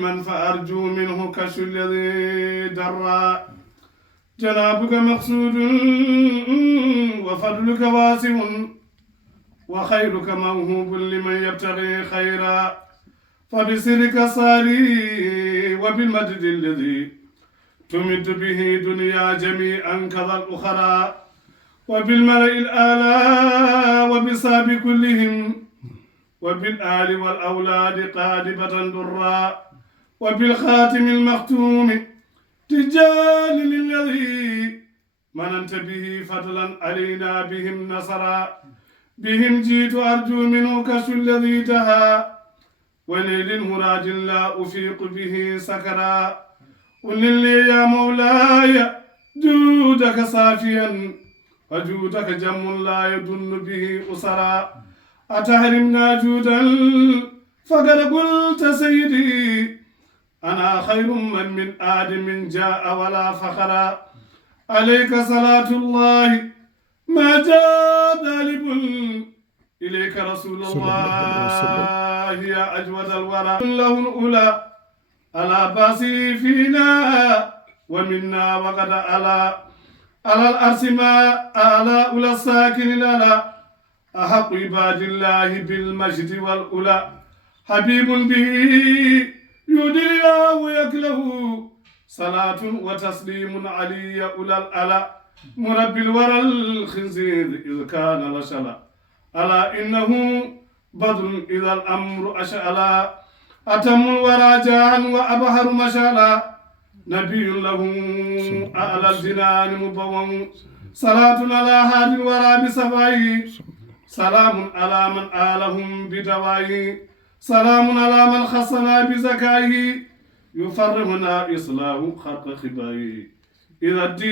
دائما فأرجو منه كشف الذي درى. جنابك مقصود وفضلك واسع وخيرك موهوب لمن يبتغي خيرا. فبسرك صاري وبالمدد الذي تمد به دنيا جميعا كذا الأخرى. وبالملأ الآلى وبصاب كلهم وبالآل والأولاد قادبة درا. وبالخاتم المختوم تجال الذي مننت به فضلا علينا بهم نصرا. بهم جيت أرجو منه كشف الذي دها وليل مراد لا أفيق به سكرا. قل لي يا مولاي جودك صافيا وجودك جم لا يدن به أسرا. أتحرمنا جودا فقد قلت سيدي أنا خير من آدم جاء ولا فخرا. عليك صلاة الله ما جاء ذالب إليك رسول الله يا أجود الورى. له الأولى على باسي فينا ومنا وقد على الأرس ما على أولى الساكن الألا. أحق عباد الله بالمجد والأولى حبيب به يودي الله ويكله. صلاة وتسليم علي أولى الألا. مربي الورى الخنزير إذ كان لشلا. ألا إنه بدر إذا الأمر أشألا. أتم الورى جاعا وأبهر مشالا. نبي له أعلى الجنان مبوم. صلاة على هادي الورى بصفائه. سلام على من آلهم بدوائه. سلام على من خصنا بزكائه. يفرمنا إصلاح خلق خبائه إذا الدين